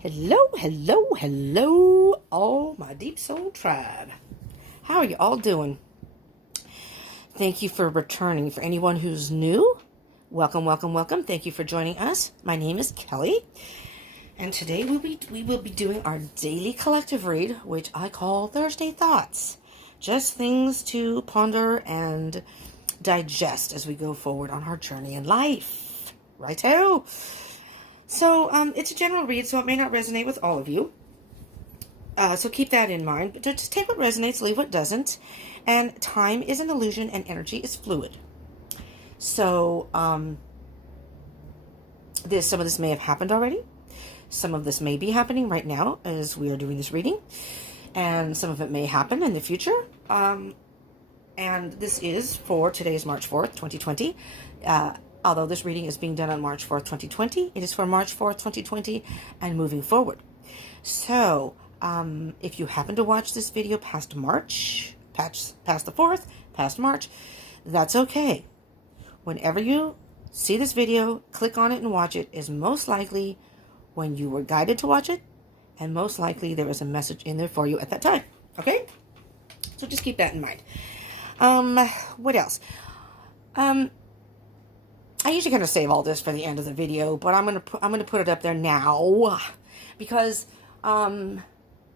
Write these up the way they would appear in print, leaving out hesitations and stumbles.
Hello, hello, hello, all my Deep Soul tribe. How are you all doing? Thank you for returning. For anyone who's new, welcome, welcome, welcome. Thank you for joining us. My name is Kelly, and today we will be doing our daily collective read, which I call Thursday Thoughts. Just things to ponder and digest as we go forward on our journey in life. Righto? So, it's a general read, so it may not resonate with all of you. So keep that in mind. But just take what resonates, leave what doesn't. And time is an illusion and energy is fluid. So, some of this may have happened already. Some of this may be happening right now as we are doing this reading. And some of it may happen in the future. And this is for today's March 4th, 2020. Although this reading is being done on March 4th, 2020, it is for March 4th, 2020 and moving forward. So, if you happen to watch this video past March, past the 4th, past March, that's okay. Whenever you see this video, click on it and watch it is most likely when you were guided to watch it, and most likely there was a message in there for you at that time. Okay? So just keep that in mind. What else? I usually kind of save all this for the end of the video, but I'm gonna put it up there now because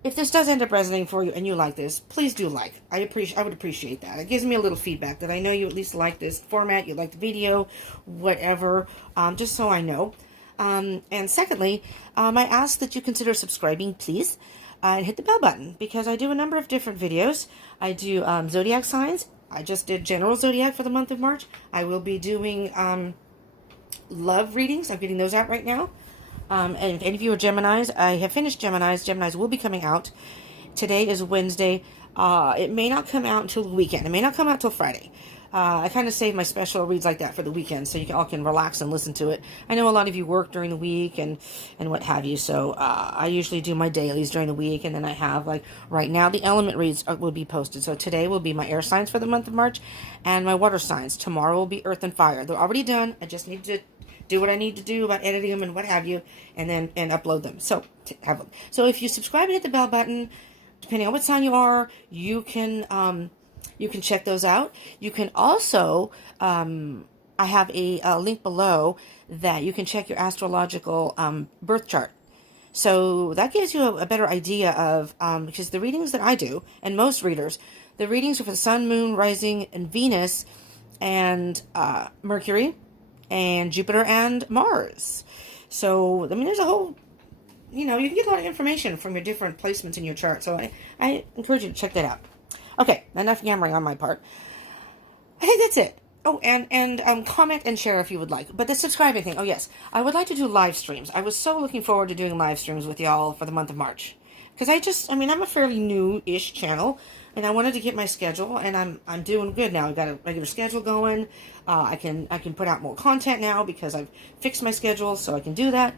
if this does end up resonating for you and you like this, please do like. I would appreciate that. It gives me a little feedback that I know you at least like this format, you like the video, whatever. Just so I know. And secondly, I ask that you consider subscribing, please, and hit the bell button because I do a number of different videos. I do zodiac signs. I just did general zodiac for the month of March. I will be doing love readings. I'm getting those out right now. And if any of you are Geminis, I have finished Geminis. Geminis will be coming out. Today is Wednesday. It may not come out until the weekend. It may not come out until Friday. I kind of save my special reads like that for the weekend so you all can relax and listen to it. I know a lot of you work during the week and what have you, so I usually do my dailies during the week, and then I have, like, right now the element reads will be posted. So today will be my air signs for the month of March and my water signs. Tomorrow will be earth and fire. They're already done. I just need to do what I need to do about editing them and what have you, and then upload them. So have them. So if you subscribe and hit the bell button, depending on what sign you are, you can check those out. You can also, I have a link below that you can check your astrological birth chart. So that gives you a better idea of, because the readings that I do, and most readers, the readings are for the sun, moon, rising, and Venus, and Mercury, and Jupiter, and Mars. So, I mean, there's a whole, you can get a lot of information from your different placements in your chart. So I encourage you to check that out. Okay, enough yammering on my part. I think that's it. Oh, and comment and share if you would like. But the subscribing thing, oh yes, I would like to do live streams. I was so looking forward to doing live streams with y'all for the month of March. Because I'm a fairly new-ish channel, and I wanted to get my schedule, and I'm doing good now. I've got a regular schedule going. I can put out more content now because I've fixed my schedule, so I can do that.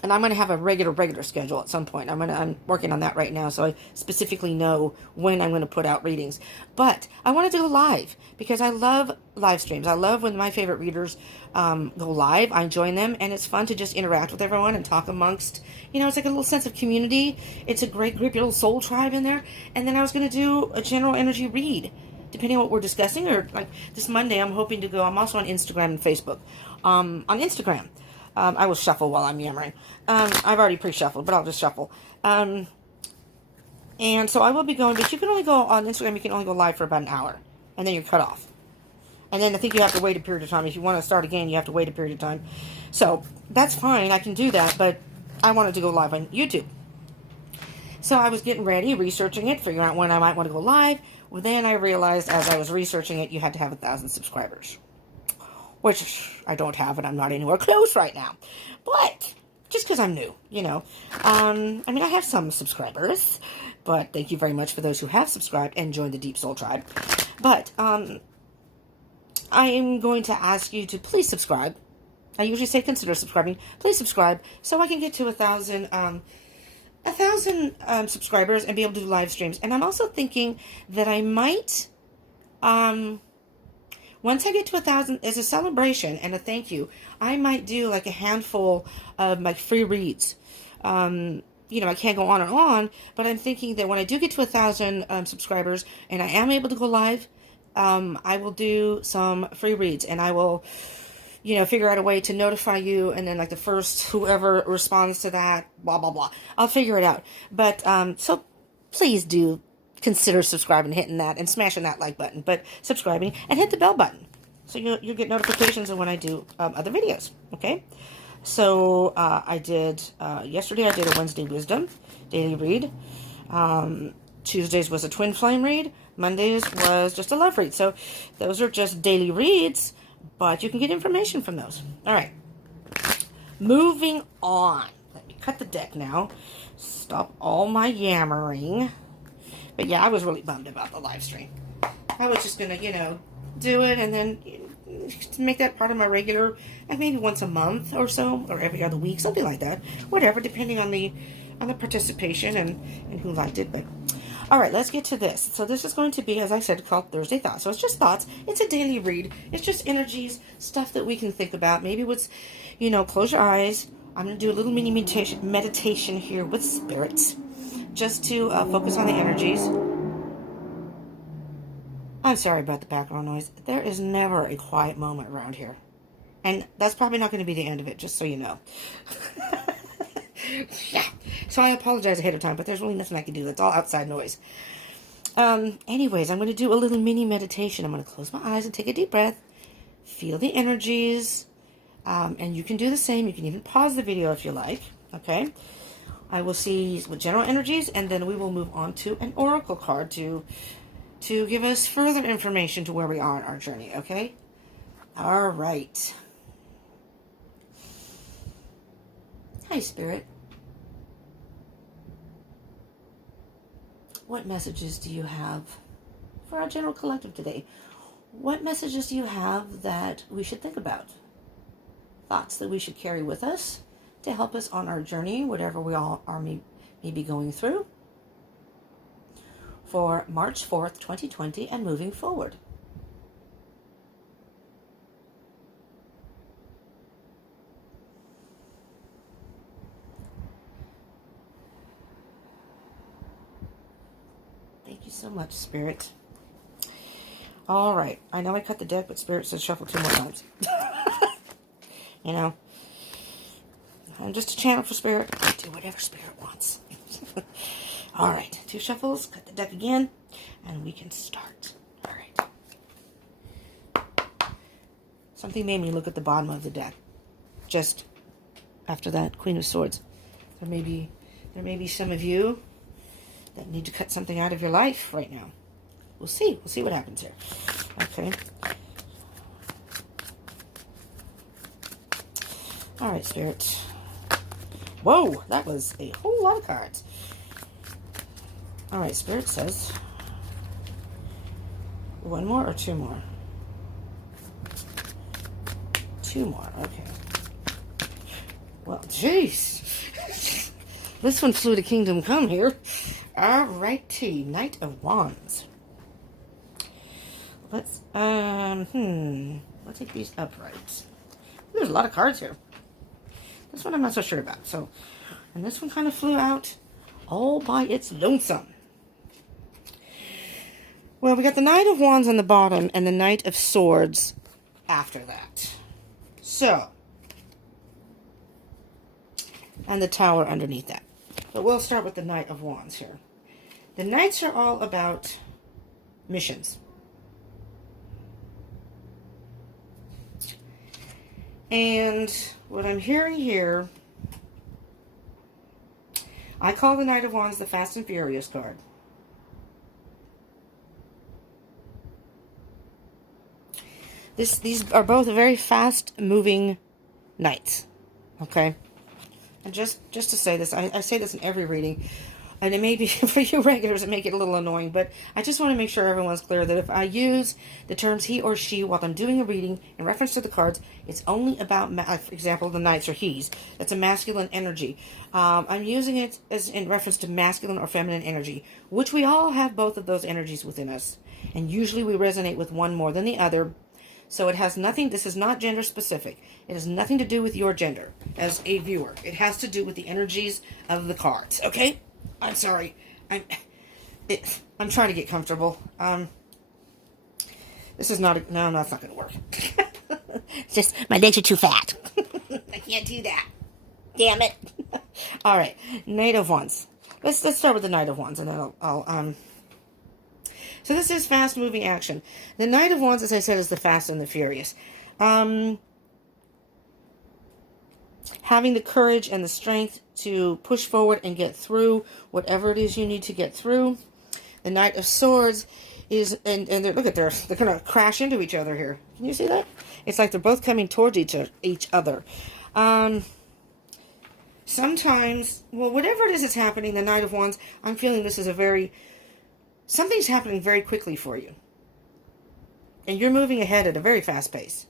And I'm going to have a regular schedule at some point. I'm working on that right now, so I specifically know when I'm going to put out readings. But I wanted to go live because I love live streams. I love when my favorite readers go live. I join them, and it's fun to just interact with everyone and talk amongst, it's like a little sense of community. It's a great group, your little soul tribe in there. And then I was going to do a general energy read, depending on what we're discussing. Or like this Monday, I'm hoping to go. I'm also on Instagram and Facebook. On Instagram, I will shuffle while I'm yammering. I've already pre-shuffled, but I'll just shuffle. And so I will be going, but you can only go on Instagram, you can only go live for about an hour. And then you're cut off. And then I think you have to wait a period of time. If you want to start again, you have to wait a period of time. So that's fine, I can do that, but I wanted to go live on YouTube. So I was getting ready, researching it, figuring out when I might want to go live. Well, then I realized as I was researching it, you had to have 1,000 subscribers. Which I don't have, and I'm not anywhere close right now. But just because I'm new, I have some subscribers, but thank you very much for those who have subscribed and joined the Deep Soul Tribe. But I am going to ask you to please subscribe. I usually say consider subscribing. Please subscribe so I can get to 1,000 subscribers and be able to do live streams. And I'm also thinking that I might Once I get to 1,000, as a celebration and a thank you, I might do like a handful of like free reads. I can't go on and on, but I'm thinking that when I do get to 1,000 subscribers and I am able to go live, I will do some free reads, and I will, figure out a way to notify you, and then like the first whoever responds to that, blah, blah, blah. I'll figure it out. But, so please do consider subscribing, hitting that, and smashing that like button, but subscribing, and hit the bell button. So you'll get notifications of when I do other videos, okay? So, yesterday I did a Wednesday Wisdom daily read. Tuesdays was a Twin Flame read. Mondays was just a love read. So, those are just daily reads, but you can get information from those. All right. Moving on. Let me cut the deck now. Stop all my yammering. But yeah, I was really bummed about the live stream. I was just going to, do it and then make that part of my regular, like maybe once a month or so, or every other week, something like that. Whatever, depending on the participation and who liked it. But all right, let's get to this. So this is going to be, as I said, called Thursday Thoughts. So it's just thoughts. It's a daily read. It's just energies, stuff that we can think about. Maybe what's, close your eyes. I'm going to do a little mini meditation here with spirits, just to focus on the energies. I'm sorry about the background noise. There is never a quiet moment around here. And that's probably not going to be the end of it, just so you know. Yeah. So I apologize ahead of time, but there's really nothing I can do. That's all outside noise. Anyways, I'm going to do a little mini meditation. I'm going to close my eyes and take a deep breath. Feel the energies. And you can do the same. You can even pause the video if you like. Okay. I will see with general energies, and then we will move on to an oracle card to give us further information to where we are in our journey, okay? All right. Hi, Spirit. What messages do you have for our general collective today? What messages do you have that we should think about? Thoughts that we should carry with us to help us on our journey, whatever we all are maybe going through, for March 4th, 2020, and moving forward. Thank you so much, Spirit. All right. I know I cut the deck, but Spirit said shuffle 2 more times. I'm just a channel for Spirit. I do whatever Spirit wants. All right, 2 shuffles, cut the deck again, and we can start. All right. Something made me look at the bottom of the deck. Just after that Queen of Swords. There may be some of you that need to cut something out of your life right now. We'll see. We'll see what happens here. Okay. All right, Spirit. Whoa, that was a whole lot of cards. All right, Spirit says 1 more or 2 more? 2 more, okay. Well, jeez. This one flew to Kingdom Come here. All righty, Knight of Wands. Let's take these upright. There's a lot of cards here. This one I'm not so sure about. So, and this one kind of flew out all by its lonesome. Well, we got the Knight of Wands on the bottom and the Knight of Swords after that. So, and the Tower underneath that. But we'll start with the Knight of Wands here. The Knights are all about missions. And what I'm hearing here, I call the Knight of Wands the Fast and Furious card. These are both very fast-moving knights, okay? And just to say this, I say this in every reading, and it may be, for you regulars, it may get a little annoying, but I just want to make sure everyone's clear that if I use the terms he or she while I'm doing a reading in reference to the cards, it's only about, for example, the knights or he's. That's a masculine energy. I'm using it as in reference to masculine or feminine energy, which we all have both of those energies within us. And usually we resonate with one more than the other. So it has nothing, this is not gender specific. It has nothing to do with your gender as a viewer. It has to do with the energies of the cards, okay? I'm sorry. I'm trying to get comfortable. This is not, no, that's not going to work. It's just, my legs are too fat. I can't do that. Damn it. All right, Knight of Wands. Let's start with the Knight of Wands, and then I'll So this is fast-moving action. The Knight of Wands, as I said, is the fast and the furious. Having the courage and the strength to push forward and get through whatever it is you need to get through. The Knight of Swords is, and look at they're going to crash into each other here. Can you see that? It's like they're both coming towards each other. Sometimes, well, whatever it is that's happening, the Knight of Wands, I'm feeling this is something's happening very quickly for you. And you're moving ahead at a very fast pace.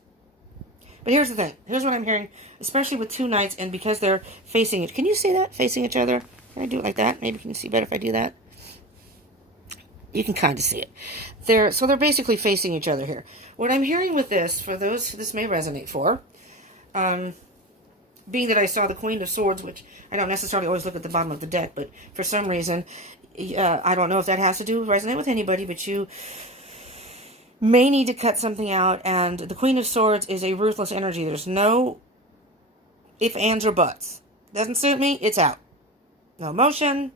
But here's the thing. Here's what I'm hearing, especially with two knights, and because they're facing it. Can you see that? Facing each other? Can I do it like that? Maybe can you see better if I do that? You can kind of see it. So they're basically facing each other here. What I'm hearing with this, for those this may resonate for, being that I saw the Queen of Swords, which I don't necessarily always look at the bottom of the deck, but for some reason, I don't know if that has to resonate with anybody, but you may need to cut something out, and the Queen of Swords is a ruthless energy. There's no ifs, ands, or buts. Doesn't suit me, it's out. No emotion,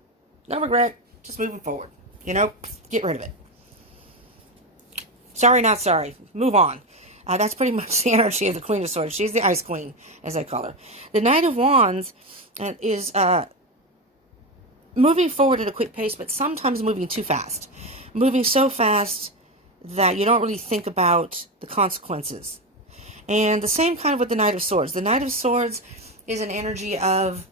no regret, just moving forward. You know, get rid of it. Sorry, not sorry. Move on. That's pretty much the energy of the Queen of Swords. She's the Ice Queen, as I call her. The Knight of Wands is moving forward at a quick pace, but sometimes moving too fast. Moving so fast that you don't really think about the consequences. And the same kind of with the Knight of Swords. The Knight of Swords is an energy of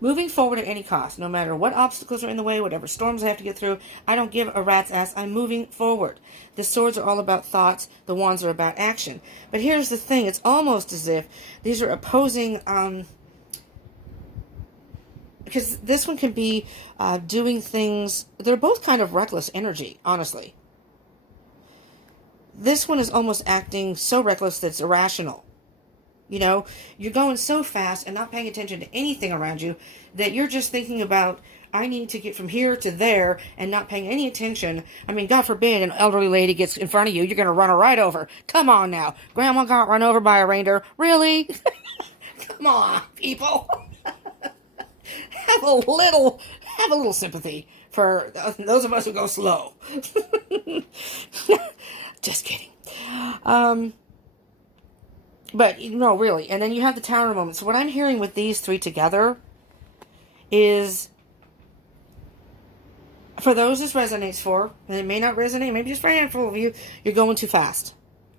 moving forward at any cost, no matter what obstacles are in the way, whatever storms I have to get through. I don't give a rat's ass. I'm moving forward. The swords are all about thoughts. The wands are about action. But here's the thing. It's almost as if these are opposing, because this one can be doing things. They're both kind of reckless energy, honestly. This one is almost acting so reckless that it's irrational. You know, you're going so fast and not paying attention to anything around you that you're just thinking about, I need to get from here to there, and not paying any attention. I mean, God forbid an elderly lady gets in front of you, you're going to run her right over. Come on now. Grandma got run over by a reindeer. Really? Come on, people. Have a little sympathy for those of us who go slow. Just kidding. But, no, really. And then you have the Tower moment. So what I'm hearing with these three together is, for those this resonates for, and it may not resonate, maybe just for a handful of you, you're going too fast.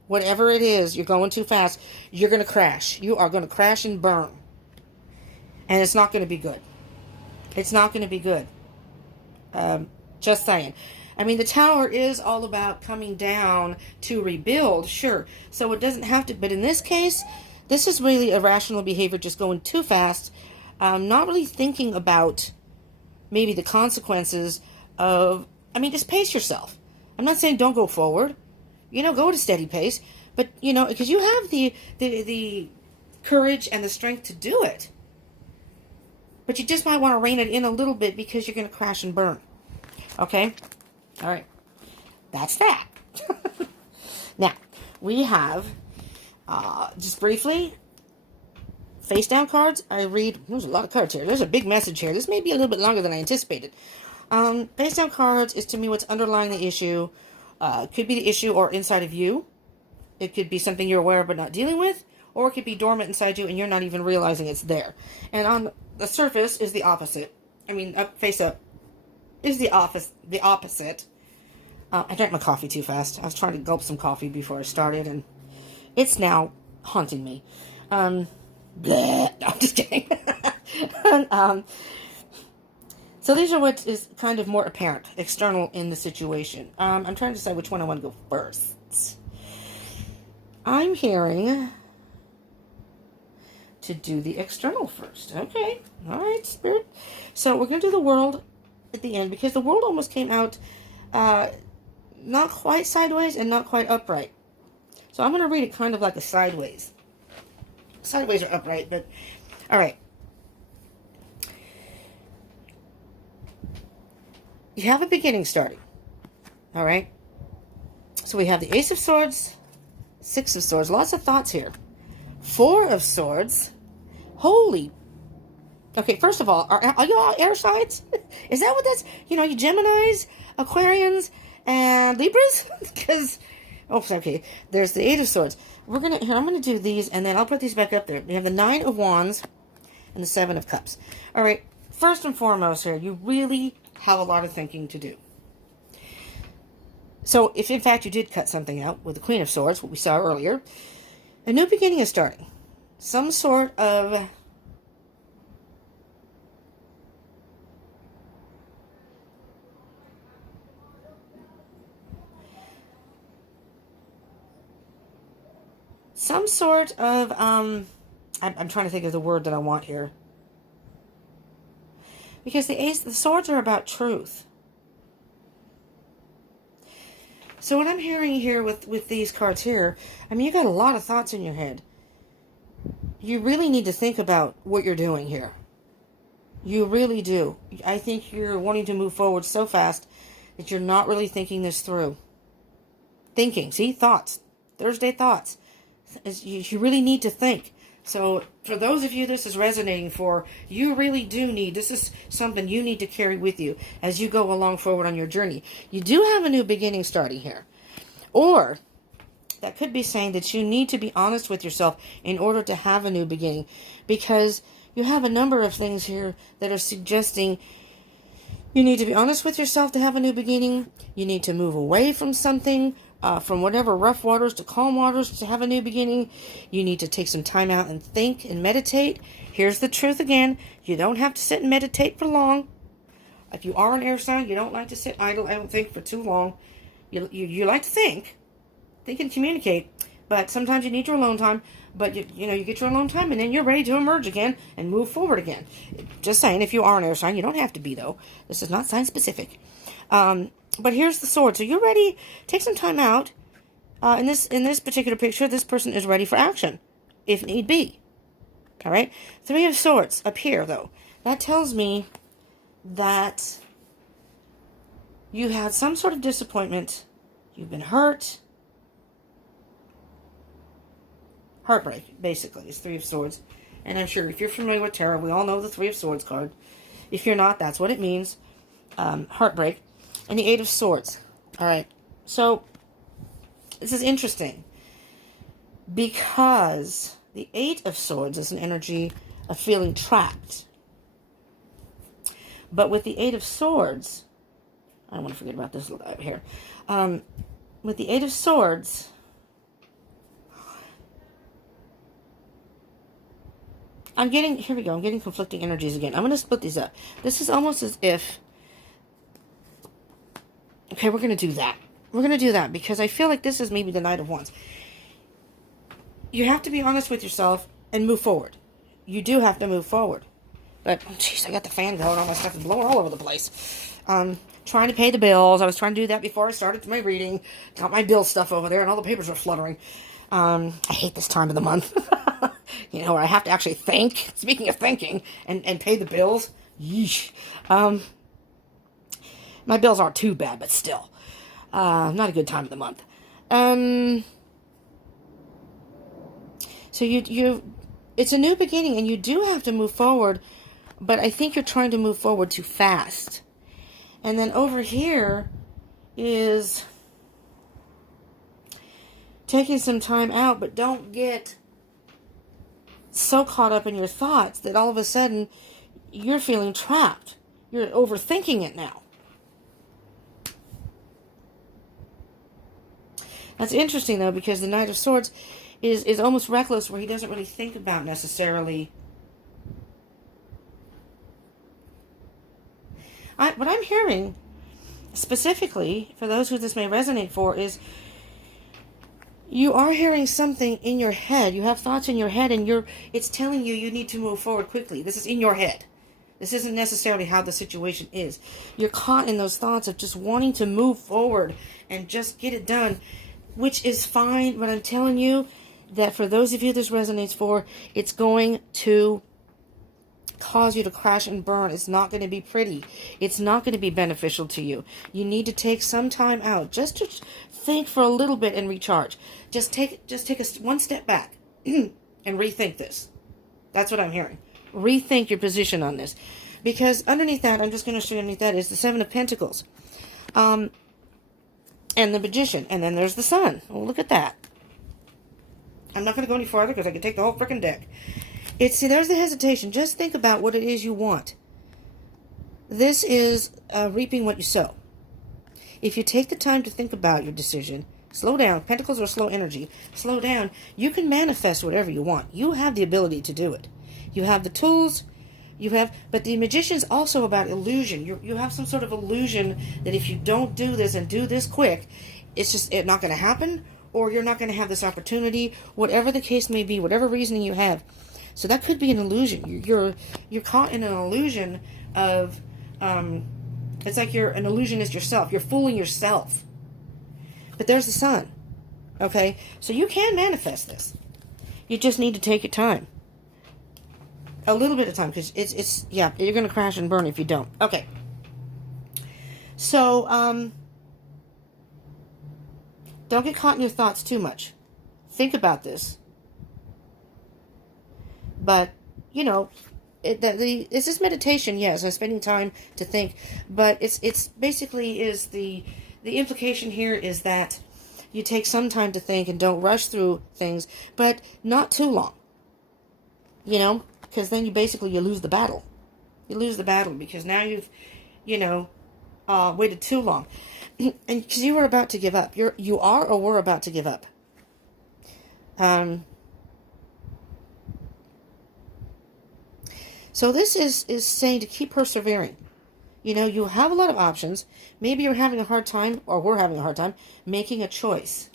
Whatever it is, you're going too fast. You're going to crash. You are going to crash and burn. And it's not going to be good. It's not going to be good. Just saying. I mean, the Tower is all about coming down to rebuild, sure. So it doesn't have to, but in this case, this is really irrational behavior, just going too fast, not really thinking about maybe the consequences of, I mean, just pace yourself. I'm not saying don't go forward, you know, go at a steady pace, but, you know, because you have the courage and the strength to do it. But you just might want to rein it in a little bit because you're going to crash and burn. Okay? All right, that's that. Now, we have, just briefly, face down cards. I read, there's a lot of cards here. There's a big message here. This may be a little bit longer than I anticipated. Face down cards is to me what's underlying the issue. Could be the issue or inside of you. It could be something you're aware of but not dealing with. Or it could be dormant inside you and you're not even realizing it's there. And on the surface is the opposite. I mean, face up is the opposite. I drank my coffee too fast. I was trying to gulp some coffee before I started, and it's now haunting me. Bleh. No, I'm just kidding. So these are what is kind of more apparent, external in the situation. I'm trying to decide which one I want to go first. I'm hearing to do the external first. Okay. All right, Spirit. So we're going to do the world at the end, because the world almost came out not quite sideways and not quite upright. So I'm going to read it kind of like a sideways. Sideways or upright, but all right. You have a beginning starting. All right. So we have the Ace of Swords, Six of Swords. Lots of thoughts here. Four of Swords. Holy. Okay, first of all, are you all air signs? Is that what that's, you Geminis, Aquarians, and Libras? Because, okay, there's the Eight of Swords. I'm going to do these, and then I'll put these back up there. We have the Nine of Wands and the Seven of Cups. All right, first and foremost here, you really have a lot of thinking to do. So, if in fact you did cut something out with the Queen of Swords, what we saw earlier, a new beginning is starting. Some sort of I'm trying to think of the word that I want here. Because the swords are about truth. So what I'm hearing here with these cards here, I mean, you got a lot of thoughts in your head. You really need to think about what you're doing here. You really do. I think you're wanting to move forward so fast that you're not really thinking this through. Thinking. See? Thoughts. Thursday thoughts. You really need to think. So, for those of you this is resonating for, you really do need, this is something you need to carry with you as you go along forward on your journey. You do have a new beginning starting here. Or, that could be saying that you need to be honest with yourself in order to have a new beginning. Because you have a number of things here that are suggesting you need to be honest with yourself to have a new beginning. You need to move away from something. From whatever rough waters to calm waters to have a new beginning. You need to take some time out and think and meditate. Here's the truth again. You don't have to sit and meditate for long. If you are an air sign, you don't like to sit idle, I don't think, for too long. You like to think and communicate. But sometimes you need your alone time. But you get your alone time and then you're ready to emerge again and move forward again. Just saying, if you are an air sign, you don't have to be, though. This is not sign specific. But here's the sword. So you're ready. Take some time out. In this particular picture, this person is ready for action, if need be. All right. Three of Swords up here, though. That tells me that you had some sort of disappointment. You've been hurt. Heartbreak, basically, is Three of Swords. And I'm sure if you're familiar with tarot, we all know the Three of Swords card. If you're not, that's what it means. Heartbreak. And the Eight of Swords. All right. So, this is interesting. Because the Eight of Swords is an energy of feeling trapped. But with the Eight of Swords, I don't want to forget about this here. With the Eight of Swords, here we go, I'm getting conflicting energies again. I'm going to split these up. This is almost as if, okay, we're going to do that. We're going to do that because I feel like this is maybe the Knight of Wands. You have to be honest with yourself and move forward. You do have to move forward. But, jeez, I got the fan going. All my stuff is blowing all over the place. Trying to pay the bills. I was trying to do that before I started my reading. Got my bill stuff over there, and all the papers are fluttering. I hate this time of the month. Where I have to actually think. Speaking of thinking, and pay the bills. Yeesh. My bills aren't too bad, but still. Not a good time of the month. So it's a new beginning, and you do have to move forward, but I think you're trying to move forward too fast. And then over here is taking some time out, but don't get so caught up in your thoughts that all of a sudden you're feeling trapped. You're overthinking it now. That's interesting, though, because the Knight of Swords is almost reckless, where he doesn't really think about necessarily. What I'm hearing, specifically, for those who this may resonate for, is you are hearing something in your head. You have thoughts in your head, and it's telling you need to move forward quickly. This is in your head. This isn't necessarily how the situation is. You're caught in those thoughts of just wanting to move forward and just get it done. which is fine, but I'm telling you that for those of you this resonates for, it's going to cause you to crash and burn. It's not going to be pretty. It's not going to be beneficial to you. You need to take some time out just to think for a little bit and recharge. Just take one step back and rethink this. That's what I'm hearing. Rethink your position on this. Because underneath that, I'm just going to show you underneath that is the Seven of Pentacles. And the Magician. And then there's the Sun. Oh, look at that. I'm not going to go any farther because I can take the whole freaking deck. See, there's the hesitation. Just think about what it is you want. This is reaping what you sow. If you take the time to think about your decision, slow down. Pentacles are slow energy. Slow down. You can manifest whatever you want. You have the ability to do it. You have the tools. But the Magician's also about illusion. You have some sort of illusion that if you don't do this and do this quick, it's not going to happen, or you're not going to have this opportunity, whatever the case may be, whatever reasoning you have. So that could be an illusion. You're caught in an illusion of, it's like you're an illusionist yourself. You're fooling yourself. But there's the Sun. Okay? So you can manifest this. You just need to take your time. A little bit of time, because you're going to crash and burn if you don't. Okay. So, don't get caught in your thoughts too much. Think about this. But, it's this meditation, yes, I'm spending time to think, but it's basically is the implication here is that you take some time to think and don't rush through things, but not too long. Because then you lose the battle. You lose the battle because now you've, waited too long. And because you were about to give up. You are or were about to give up. So this is saying to keep persevering. You have a lot of options. Maybe you're having a hard time, or we're having a hard time, making a choice.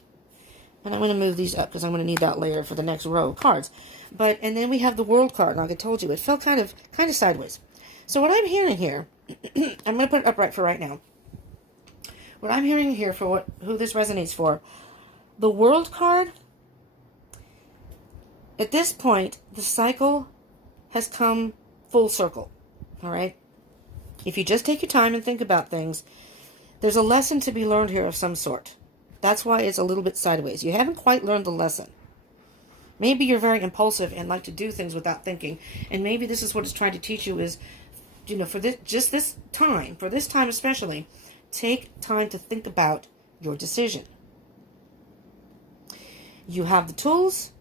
And I'm going to move these up because I'm going to need that later for the next row of cards. And then we have the World card. Like I told you, it fell kind of sideways. So what I'm hearing here, I'm going to put it upright for right now. What I'm hearing here for who this resonates for, the World card, at this point, the cycle has come full circle. All right? If you just take your time and think about things, there's a lesson to be learned here of some sort. That's why it's a little bit sideways. You haven't quite learned the lesson. Maybe you're very impulsive and like to do things without thinking. And maybe this is what it's trying to teach you is, for this time especially, take time to think about your decision. You have the tools.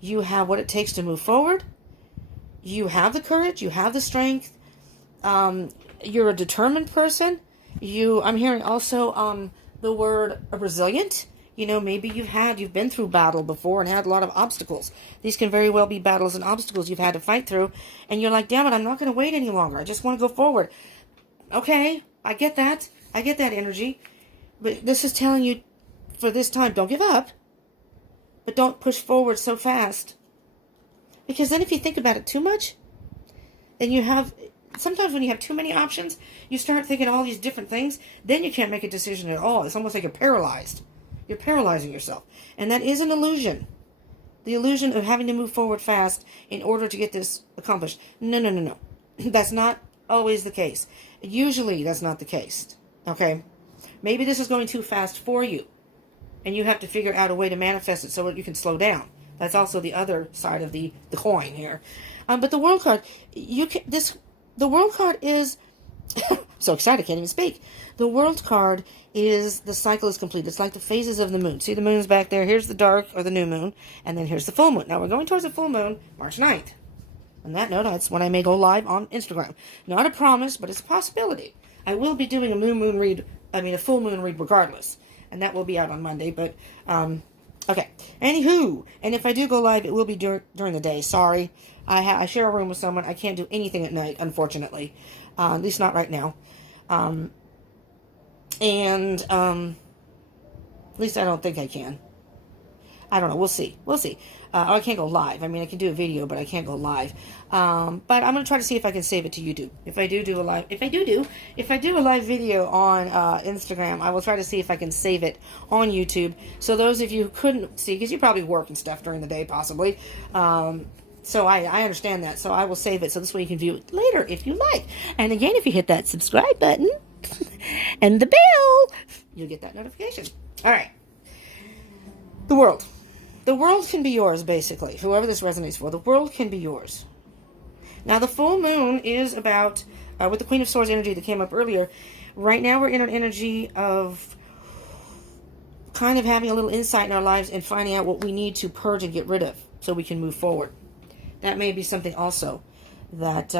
You have what it takes to move forward. You have the courage. You have the strength. You're a determined person. I'm hearing also the word resilient. Maybe you've been through battle before and had a lot of obstacles. These can very well be battles and obstacles you've had to fight through. And you're like, damn it, I'm not going to wait any longer. I just want to go forward. Okay, I get that. I get that energy. But this is telling you, for this time, don't give up. But don't push forward so fast. Because then if you think about it too much, then sometimes when you have too many options, you start thinking all these different things, then you can't make a decision at all. It's almost like you're paralyzed. You're paralyzing yourself. And that is an illusion. The illusion of having to move forward fast in order to get this accomplished. No. That's not always the case. Usually that's not the case. Okay? Maybe this is going too fast for you. And you have to figure out a way to manifest it so that you can slow down. That's also the other side of the coin here. But the World card, the World card is so excited I can't even speak. The World card is the cycle is complete. It's like the phases of the moon. See, the moon's back there. Here's the dark or the new moon, and then here's the full moon. Now we're going towards the full moon, March 9th. On that note, that's when I may go live on Instagram. Not a promise, but it's a possibility. I will be doing a full moon read regardless, and that will be out on Monday. But okay. Anywho, and if I do go live, it will be during the day. Sorry, I share a room with someone. I can't do anything at night, unfortunately. At least not right now. At least I don't think I can. I don't know. We'll see. We'll see. I can't go live. I mean, I can do a video, but I can't go live. But I'm going to try to see if I can save it to YouTube. If I do a live, if I do a live video on Instagram, I will try to see if I can save it on YouTube. So those of you who couldn't see, because you probably work and stuff during the day, possibly. So I understand that. So I will save it so this way you can view it later if you like. And again, if you hit that subscribe button and the bell, you'll get that notification. All right. The world. The world can be yours, basically. Whoever this resonates for, the world can be yours. Now, the full moon is about, with the Queen of Swords energy that came up earlier, right now we're in an energy of kind of having a little insight in our lives and finding out what we need to purge and get rid of so we can move forward. That may be something also that,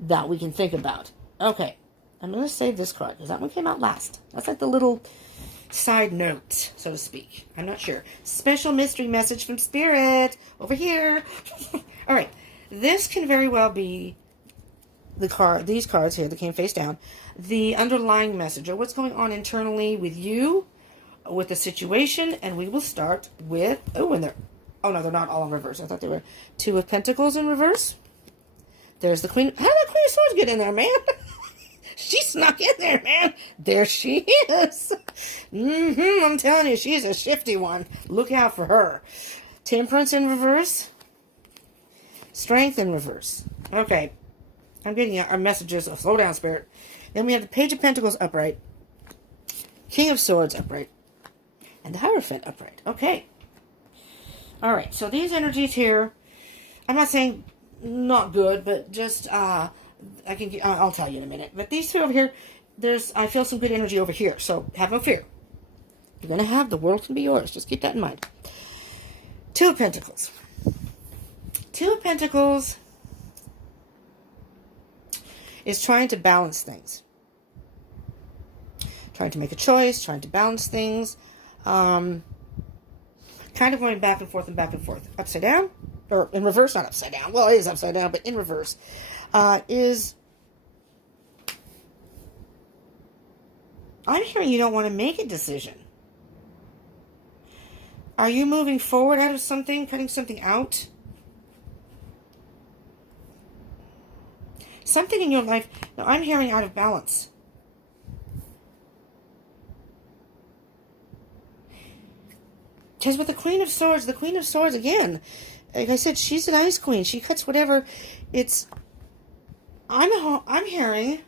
that we can think about. Okay, I'm going to save this card because that one came out last. That's like the little side note, so to speak. I'm not sure. Special mystery message from Spirit over here. All right, this can very well be the card. These cards here that came face down, the underlying message or what's going on internally with you, with the situation, and we will start with oh no, they're not all in reverse. I thought they were Two of Pentacles in reverse. There's the Queen. How did that Queen of Swords get in there, man? She snuck in there, man. There she is. I'm telling you, she's a shifty one. Look out for her. Temperance in reverse. Strength in reverse. Okay. I'm getting our messages of slow down, Spirit. Then we have the Page of Pentacles upright. King of Swords upright. And the Hierophant upright. Okay. All right. So these energies here, I'm not saying not good, but just, I'll tell you in a minute. But these two over here, I feel some good energy over here. So have no fear. You're going to have the world can be yours. Just keep that in mind. Two of Pentacles. Two of Pentacles is trying to balance things. Trying to make a choice, trying to balance things. Kind of going back and forth and back and forth. Upside down. Or in reverse, not upside down. Well, it is upside down, but in reverse. I'm hearing you don't want to make a decision. Are you moving forward out of something, cutting something out? Something in your life, no, I'm hearing out of balance. Because with the Queen of Swords, again, like I said, she's an ice queen. She cuts whatever. I'm hearing,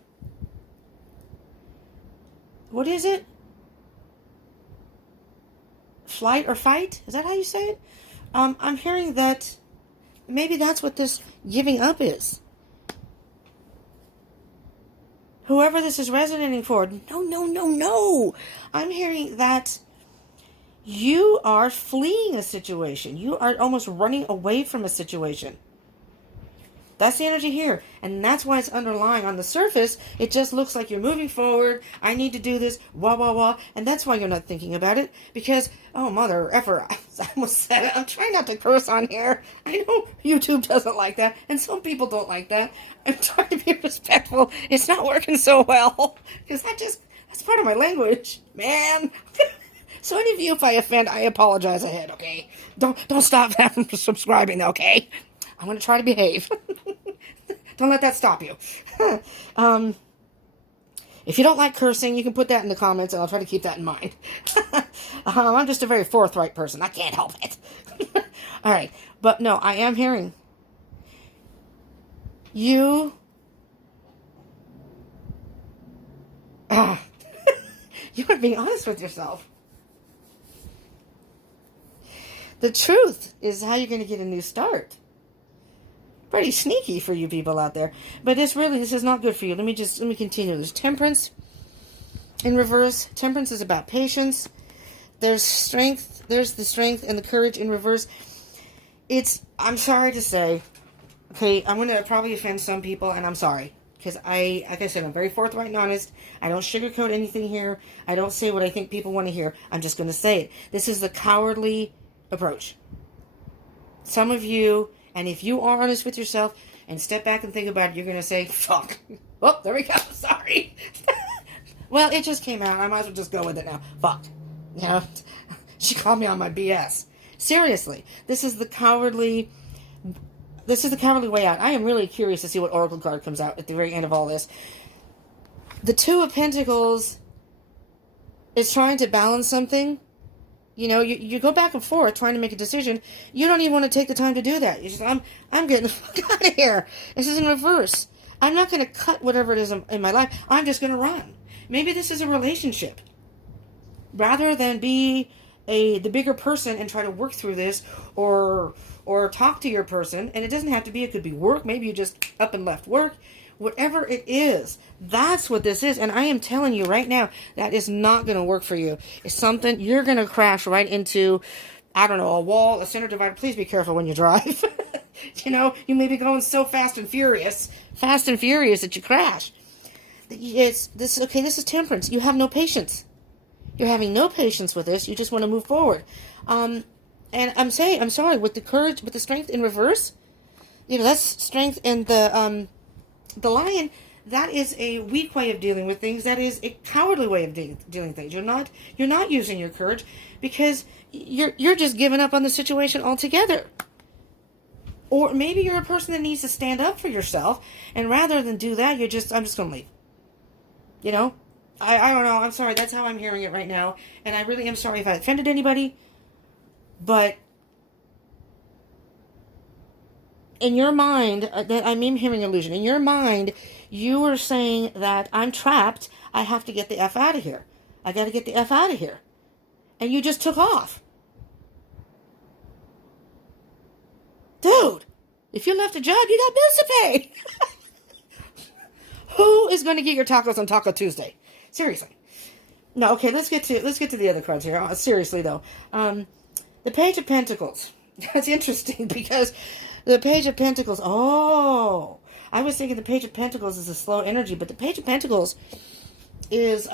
what is it? Flight or fight? Is that how you say it? I'm hearing that maybe that's what this giving up is. Whoever this is resonating for, no. I'm hearing that you are fleeing a situation. You are almost running away from a situation. That's the energy here. And that's why it's underlying on the surface. It just looks like you're moving forward. I need to do this. Wah, wah, wah. And that's why you're not thinking about it. Because, oh, mother effer. I almost said it. I'm trying not to curse on here. I know YouTube doesn't like that. And some people don't like that. I'm trying to be respectful. It's not working so well. Because that's part of my language. Man. So any of you, if I offend, I apologize ahead, okay? Don't stop from subscribing, okay? I'm going to try to behave. Don't let that stop you. If you don't like cursing, you can put that in the comments, and I'll try to keep that in mind. I'm just a very forthright person. I can't help it. All right. But no, I am hearing you... you are being honest with yourself. The truth is how you're going to get a new start. Pretty sneaky for you people out there. But this is not good for you. Let me continue. There's Temperance in reverse. Temperance is about patience. There's strength. There's the strength and the courage in reverse. I'm sorry to say, okay, I'm going to probably offend some people, and I'm sorry. Because like I said, I'm very forthright and honest. I don't sugarcoat anything here. I don't say what I think people want to hear. I'm just going to say it. This is the cowardly approach. Some of you, and if you are honest with yourself and step back and think about it, you're going to say, fuck. Oh, there we go. Sorry. Well, it just came out. I might as well just go with it now. Fuck. You know, She called me on my BS. Seriously, this is the cowardly way out. I am really curious to see what Oracle card comes out at the very end of all this. The Two of Pentacles is trying to balance something. You know, you go back and forth trying to make a decision. You don't even want to take the time to do that. You just, I'm getting the fuck out of here. This is in reverse. I'm not going to cut whatever it is in my life. I'm just going to run. Maybe this is a relationship. Rather than be the bigger person and try to work through this or talk to your person, and it doesn't have to be, it could be work. Maybe you just up and left work. Whatever it is, that's what this is. And I am telling you right now, that is not going to work for you. It's something you're going to crash right into, I don't know, a wall, a center divider. Please be careful when you drive. You know, you may be going so fast and furious that you crash. This is temperance. You have no patience. You're having no patience with this. You just want to move forward. And I'm sorry, with the courage, with the strength in reverse, you know, that's strength in the Lion. That is a weak way of dealing with things. That is a cowardly way of dealing with things. You're not using your courage because you're just giving up on the situation altogether. Or maybe you're a person that needs to stand up for yourself, and rather than do that, I'm just going to leave. You know? I don't know. I'm sorry. That's how I'm hearing it right now. And I really am sorry if I offended anybody. But in your mind, I'm hearing illusion. In your mind, you were saying that I'm trapped. I have to get the F out of here. I got to get the F out of here. And you just took off. Dude, if you left a job, you got bills to pay. Who is going to get your tacos on Taco Tuesday? Seriously. No, okay, let's get to the other cards here. Seriously, though. The Page of Pentacles. That's interesting because the Page of Pentacles, I was thinking the Page of Pentacles is a slow energy, but the Page of Pentacles is,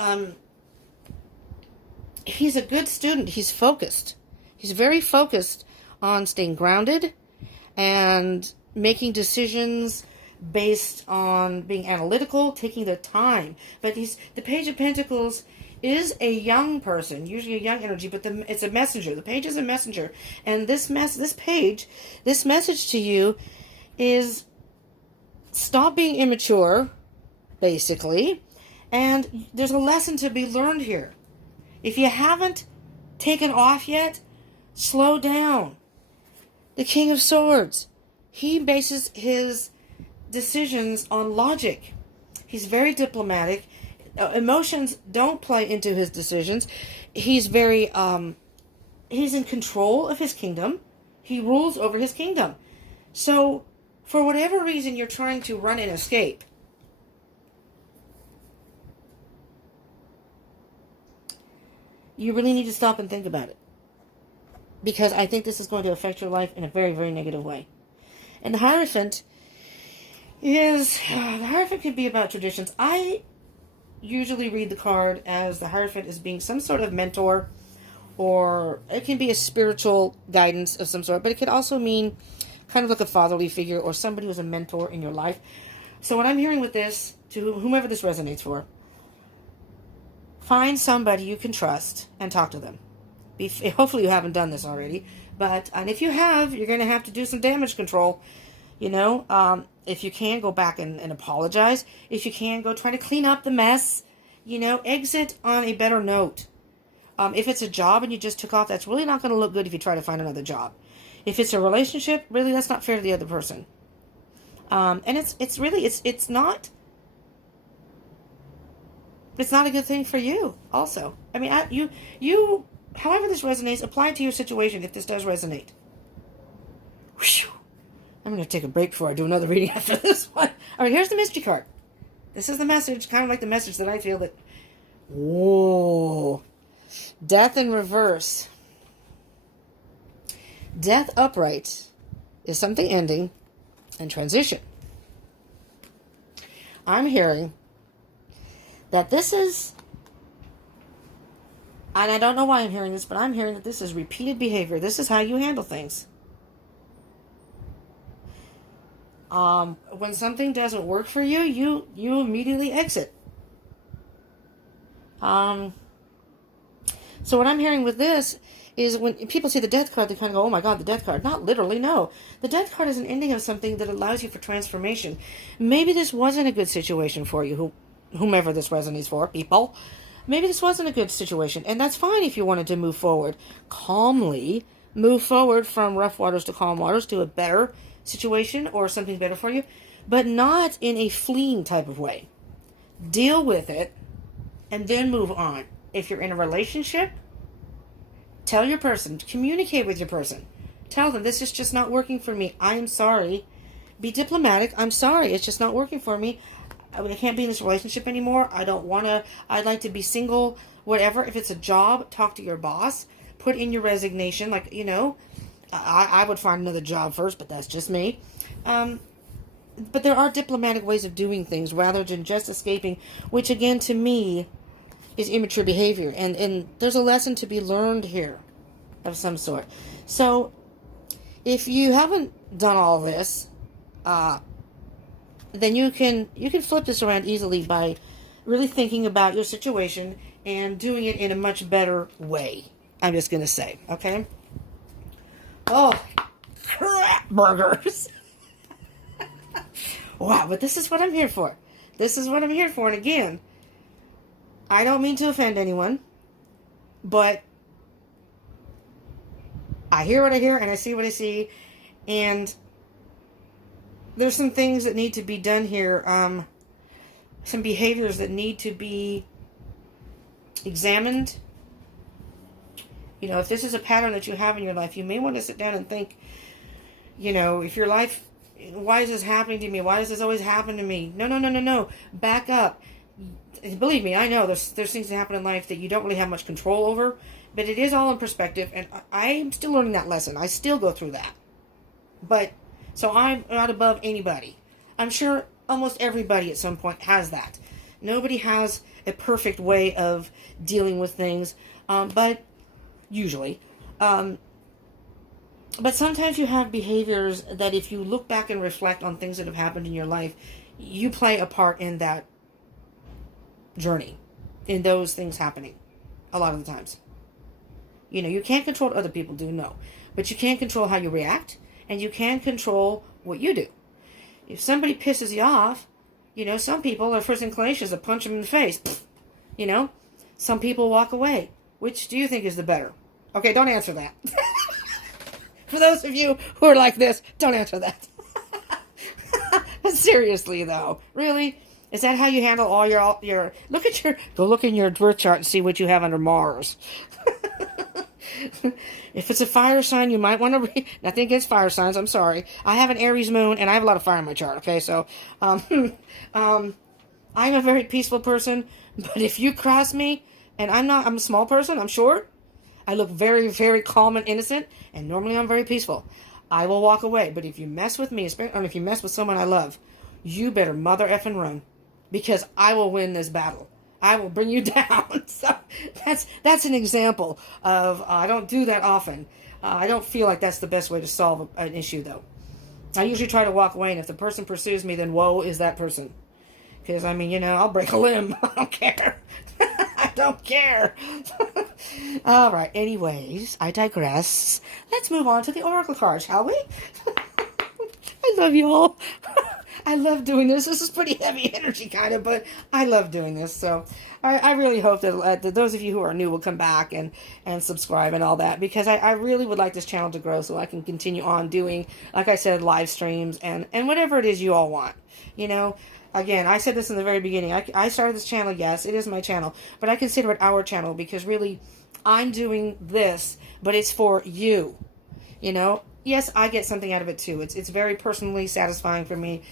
he's a good student. He's focused. He's very focused on staying grounded and making decisions based on being analytical, taking their time. But the Page of Pentacles is a young person, usually a young energy, but it's a messenger. The page is a messenger. And this message to you is stop being immature, basically. And there's a lesson to be learned here. If you haven't taken off yet, slow down. The King of Swords, he bases his decisions on logic. He's very diplomatic. Emotions don't play into his decisions. He's very, he's in control of his kingdom. He rules over his kingdom. So, for whatever reason you're trying to run and escape, you really need to stop and think about it. Because I think this is going to affect your life in a very, very negative way. And the Hierophant can be about traditions. I usually read the card as the Hierophant as being some sort of mentor, or it can be a spiritual guidance of some sort, but it could also mean kind of like a fatherly figure or somebody who's a mentor in your life. So what I'm hearing with this, to whomever this resonates for, find somebody you can trust and talk to them. Hopefully you haven't done this already, and if you have, you're going to have to do some damage control. You know, if you can, go back and apologize. If you can, go try to clean up the mess. You know, exit on a better note. If it's a job and you just took off, that's really not going to look good if you try to find another job. If it's a relationship, really, that's not fair to the other person. And it's not a good thing for you also. I mean, you, however this resonates, apply it to your situation if this does resonate. Whew. I'm going to take a break before I do another reading after this one. All right, here's the mystery card. This is the message, kind of like the message that I feel that... Whoa. Death in reverse. Death upright is something ending and transition. I'm hearing that this is... And I don't know why I'm hearing this, but I'm hearing that this is repeated behavior. This is how you handle things. When something doesn't work for you, you immediately exit. So what I'm hearing with this is when people see the death card, they kind of go, oh my God, the death card. Not literally, no. The death card is an ending of something that allows you for transformation. Maybe this wasn't a good situation for you, whomever this resonates for, people. Maybe this wasn't a good situation, and that's fine if you wanted to move forward. Calmly move forward from rough waters to calm waters to a better situation or something better for you, but not in a fleeing type of way. Deal with it and then move on. If you're in a relationship, tell your person, communicate with your person. Tell them, this is just not working for me. I am sorry. Be diplomatic. I'm sorry. It's just not working for me. I can't be in this relationship anymore. I don't want to. I'd like to be single, whatever. If it's a job, talk to your boss. Put in your resignation. Like, you know, I would find another job first, but that's just me. But there are diplomatic ways of doing things rather than just escaping, which again, to me, is immature behavior. And there's a lesson to be learned here of some sort. So if you haven't done all this, then you can flip this around easily by really thinking about your situation and doing it in a much better way. I'm just going to say, okay? Oh, crap burgers. Wow, but this is what I'm here for. This is what I'm here for. And again, I don't mean to offend anyone, but I hear what I hear and I see what I see, and there's some things that need to be done here, some behaviors that need to be examined. You know, if this is a pattern that you have in your life, you may want to sit down and think, you know, if your life, why is this happening to me? Why does this always happen to me? No. Back up. Believe me, I know there's things that happen in life that you don't really have much control over, but it is all in perspective, and I'm still learning that lesson. I still go through that. But, so I'm not above anybody. I'm sure almost everybody at some point has that. Nobody has a perfect way of dealing with things, but usually. But sometimes you have behaviors that if you look back and reflect on things that have happened in your life, you play a part in that journey, in those things happening a lot of the times. You know, you can't control what other people do, no. But you can control how you react, and you can control what you do. If somebody pisses you off, you know, some people, their first inclination is to punch them in the face. You know, some people walk away. Which do you think is the better? Okay, don't answer that. For those of you who are like this, don't answer that. Seriously, though. Really? Is that how you handle all your... Go look in your birth chart and see what you have under Mars. If it's a fire sign, you might want to nothing against fire signs, I'm sorry. I have an Aries moon, and I have a lot of fire in my chart, okay? So, I'm a very peaceful person, but if you cross me, and I'm a small person, I'm short, I look very, very calm and innocent, and normally I'm very peaceful. I will walk away, but if you mess with me, especially if you mess with someone I love, you better mother effing run, because I will win this battle. I will bring you down. So that's an example of, I don't do that often. I don't feel like that's the best way to solve an issue, though. I usually try to walk away, and if the person pursues me, then woe is that person. Because, I mean, you know, I'll break a limb. I don't care. I don't care. All right. Anyways, I digress. Let's move on to the oracle card, shall we? I love you all. I love doing this. This is pretty heavy energy, kind of, but I love doing this. So I really hope that those of you who are new will come back and subscribe and all that, because I really would like this channel to grow so I can continue on doing, like I said, live streams and whatever it is you all want. You know, again, I said this in the very beginning. I started this channel, yes, it is my channel, but I consider it our channel because really I'm doing this, but it's for you. You know, yes, I get something out of it too. It's very personally satisfying for me.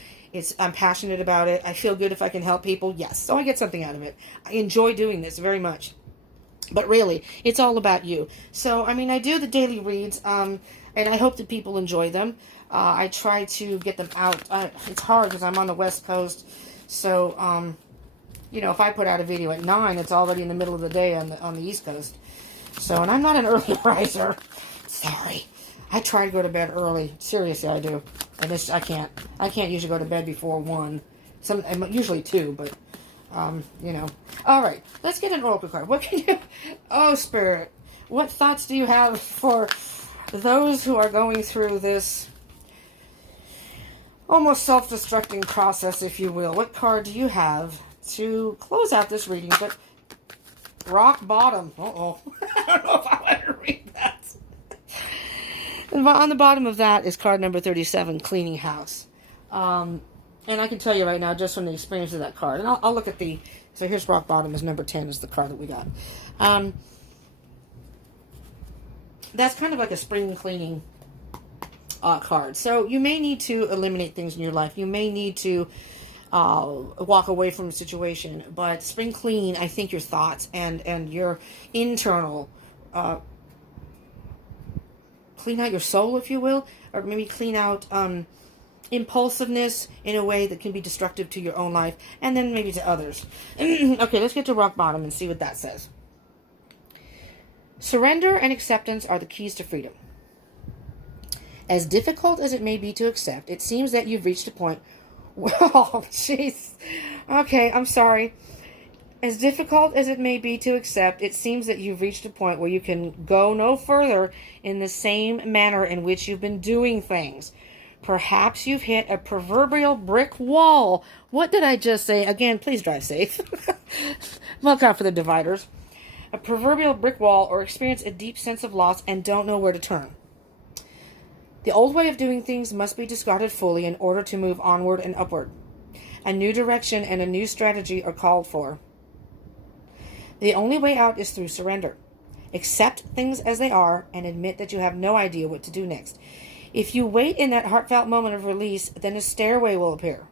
I'm passionate about it. I feel good if I can help people. Yes, so I get something out of it. I enjoy doing this very much. But really, it's all about you. So, I mean, I do the daily reads, and I hope that people enjoy them. I try to get them out. It's hard because I'm on the West Coast. So, you know, if I put out a video at 9, it's already in the middle of the day on the East Coast. So, and I'm not an early riser. Sorry. I try to go to bed early. Seriously, I do. I can't. I can't usually go to bed before 1. Usually 2, but, you know. All right. Let's get an oracle card. What can you... Oh, Spirit. What thoughts do you have for those who are going through this almost self-destructing process, if you will? What card do you have to close out this reading? But rock bottom. Uh-oh. I don't know if I want to read that. And on the bottom of that is card number 37, cleaning house. And I can tell you right now, just from the experience of that card, and I'll look at the, so here's rock bottom is number 10 is the card that we got. That's kind of like a spring cleaning card. So you may need to eliminate things in your life. You may need to walk away from a situation. But spring clean, I think your thoughts and your internal, clean out your soul, if you will, or maybe clean out impulsiveness in a way that can be destructive to your own life and then maybe to others. Okay, let's get to rock bottom and see what that says. Surrender and acceptance are the keys to freedom. As difficult as it may be to accept, it seems that you've reached a point. Oh, jeez. Okay, I'm sorry. As difficult as it may be to accept, it seems that you've reached a point where you can go no further in the same manner in which you've been doing things. Perhaps you've hit a proverbial brick wall. What did I just say? Again, please drive safe. Look out for the dividers. A proverbial brick wall, or experience a deep sense of loss and don't know where to turn. The old way of doing things must be discarded fully in order to move onward and upward. A new direction and a new strategy are called for. The only way out is through surrender. Accept things as they are and admit that you have no idea what to do next. If you wait in that heartfelt moment of release, then a stairway will appear,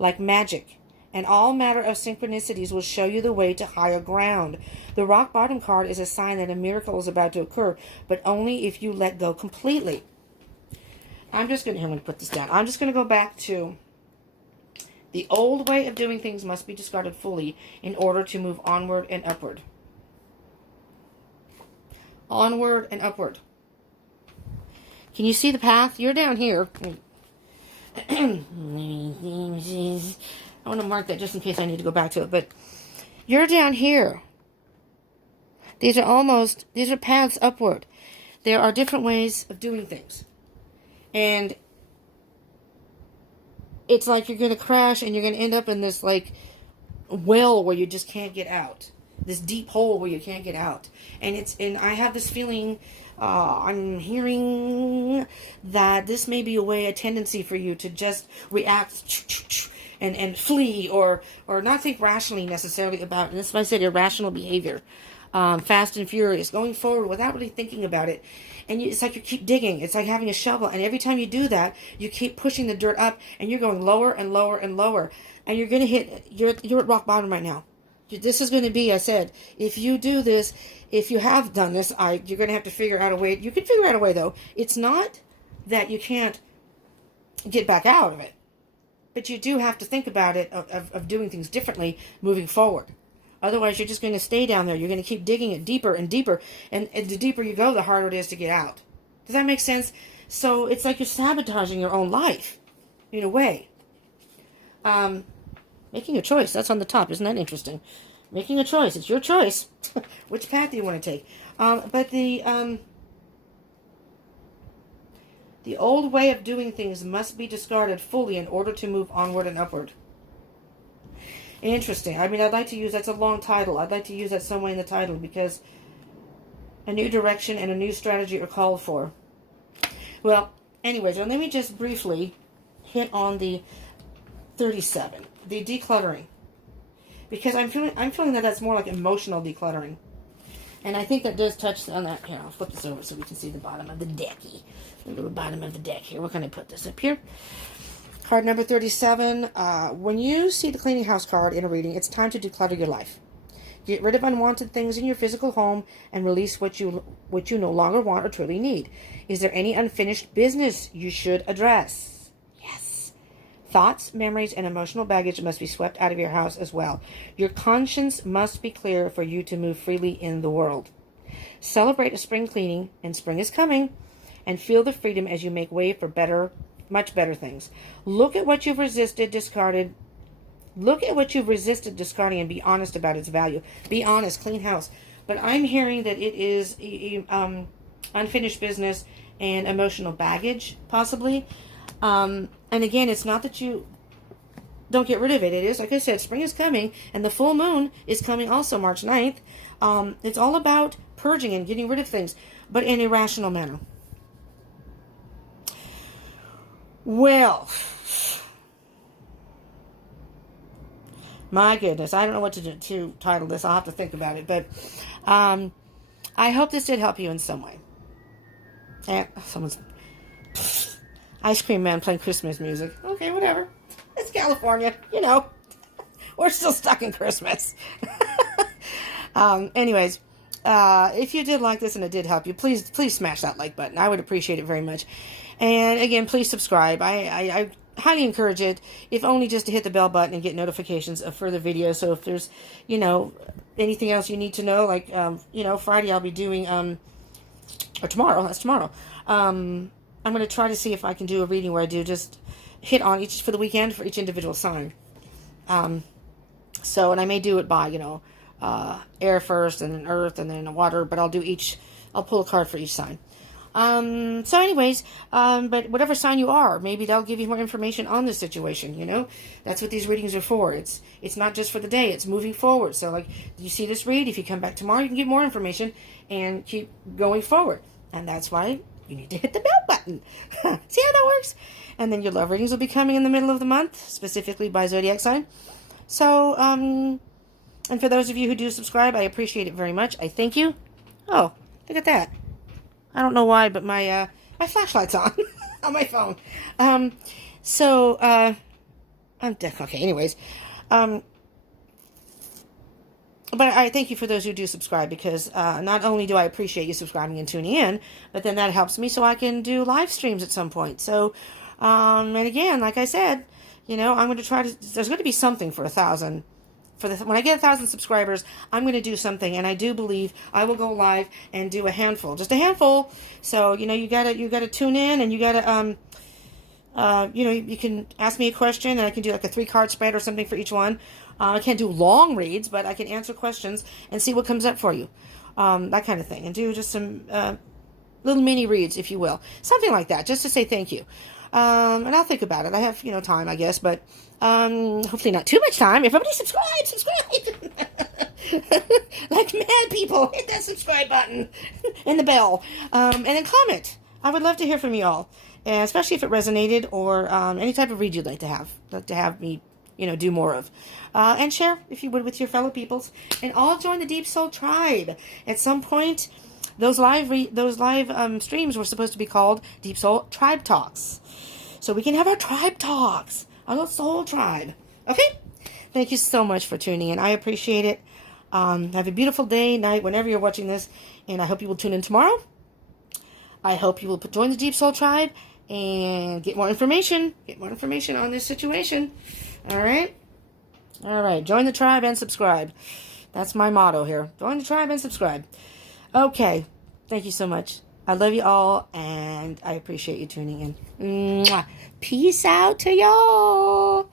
like magic, and all matter of synchronicities will show you the way to higher ground. The rock bottom card is a sign that a miracle is about to occur, but only if you let go completely. I'm going to put this down. I'm just going to go back to the old way of doing things must be discarded fully in order to move onward and upward. Onward and upward. Can you see the path? You're down here. I want to mark that just in case I need to go back to it. But you're down here. These are paths upward. There are different ways of doing things. And it's like you're going to crash and you're going to end up in this like well where you just can't get out. This deep hole where you can't get out. And I have this feeling, I'm hearing that this may be a tendency for you to just react and flee or not think rationally necessarily about, and that's why I said irrational behavior. Fast and furious, going forward without really thinking about it. And it's like you keep digging. It's like having a shovel. And every time you do that, you keep pushing the dirt up and you're going lower and lower and lower. And you're going to you're at rock bottom right now. This is going to be, I said, if you do this, if you have done this, you're going to have to figure out a way. You can figure out a way, though. It's not that you can't get back out of it. But you do have to think about it, of doing things differently moving forward. Otherwise, you're just going to stay down there. You're going to keep digging it deeper and deeper. And the deeper you go, the harder it is to get out. Does that make sense? So it's like you're sabotaging your own life, in a way. Making a choice. That's on the top. Isn't that interesting? Making a choice. It's your choice. Which path do you want to take? But the old way of doing things must be discarded fully in order to move onward and upward. Interesting. I mean, I'd like to use, that's a long title. I'd like to use that somewhere in the title because a new direction and a new strategy are called for. Well, anyways, let me just briefly hit on the 37, the decluttering. Because I'm feeling that that's more like emotional decluttering. And I think that does touch on that. Here, I'll flip this over so we can see the bottom of the decky. The little bottom of the deck here. Where can I put this? Up here. Card number 37. When you see the cleaning house card in a reading, it's time to declutter your life. Get rid of unwanted things in your physical home and release what you no longer want or truly need. Is there any unfinished business you should address? Yes. Thoughts, memories, and emotional baggage must be swept out of your house as well. Your conscience must be clear for you to move freely in the world. Celebrate a spring cleaning, and spring is coming, and feel the freedom as you make way for much better things. Look at what you've resisted, discarded. Look at what you've resisted discarding and be honest about its value. Be honest, clean house. but I'm hearing that it is unfinished business and emotional baggage, possibly. And again, it's not that you don't get rid of it. It is, like I said, spring is coming, and the full moon is coming also March 9th. It's all about purging and getting rid of things, but in a rational manner. Well, my goodness, I don't know what to title this. I'll have to think about it, but I hope this did help you in some way. And someone's ice cream man playing Christmas music. Okay, whatever. It's California, you know. We're still stuck in Christmas. Anyways, if you did like this and it did help you, please smash that like button. I would appreciate it very much. And again, please subscribe. I highly encourage it, if only just to hit the bell button and get notifications of further videos. So if there's, you know, anything else you need to know, like, you know, Friday I'll be doing, or tomorrow, that's tomorrow. I'm going to try to see if I can do a reading where I do just hit on each, for the weekend, for each individual sign. So, and I may do it by, you know, air first, and then earth, and then water, but I'll pull a card for each sign. So anyways, but whatever sign you are, maybe that'll give you more information on the situation, you know? That's what these readings are for. It's not just for the day, it's moving forward. So, like, you see this read, if you come back tomorrow, you can get more information and keep going forward. And that's why you need to hit the bell button. See how that works? And then your love readings will be coming in the middle of the month, specifically by zodiac sign. So, and for those of you who do subscribe, I appreciate it very much. I thank you. Oh, look at that. I don't know why, but my flashlight's on on my phone. I'm deaf. Okay, anyways. But I thank you for those who do subscribe, because not only do I appreciate you subscribing and tuning in, but then that helps me so I can do live streams at some point. So, and again, like I said, you know, I'm going to try to, there's going to be something for 1,000. When I get 1,000 subscribers, I'm going to do something, and I do believe I will go live and do a handful, just a handful. So, you know, you gotta tune in, and you gotta, you know, you can ask me a question, and I can do like a 3-card spread or something for each one. I can't do long reads, but I can answer questions and see what comes up for you, that kind of thing, and do just some little mini reads, if you will, something like that, just to say thank you. And I'll think about it. I have, you know, time, I guess, but hopefully not too much time. Everybody subscribe! Like mad people, hit that subscribe button and the bell. And then comment. I would love to hear from you all, and especially if it resonated, or any type of read you'd like to have me, you know, do more of. And share, if you would, with your fellow peoples. And all join the Deep Soul Tribe. At some point, those live streams were supposed to be called Deep Soul Tribe Talks. So we can have our tribe talks, our little soul tribe. Okay? Thank you so much for tuning in. I appreciate it. Have a beautiful day, night, whenever you're watching this. And I hope you will tune in tomorrow. I hope you will join the Deep Soul Tribe and get more information. Get more information on this situation. All right? All right. Join the tribe and subscribe. That's my motto here. Join the tribe and subscribe. Okay. Thank you so much. I love you all, and I appreciate you tuning in. Mwah. Peace out to y'all.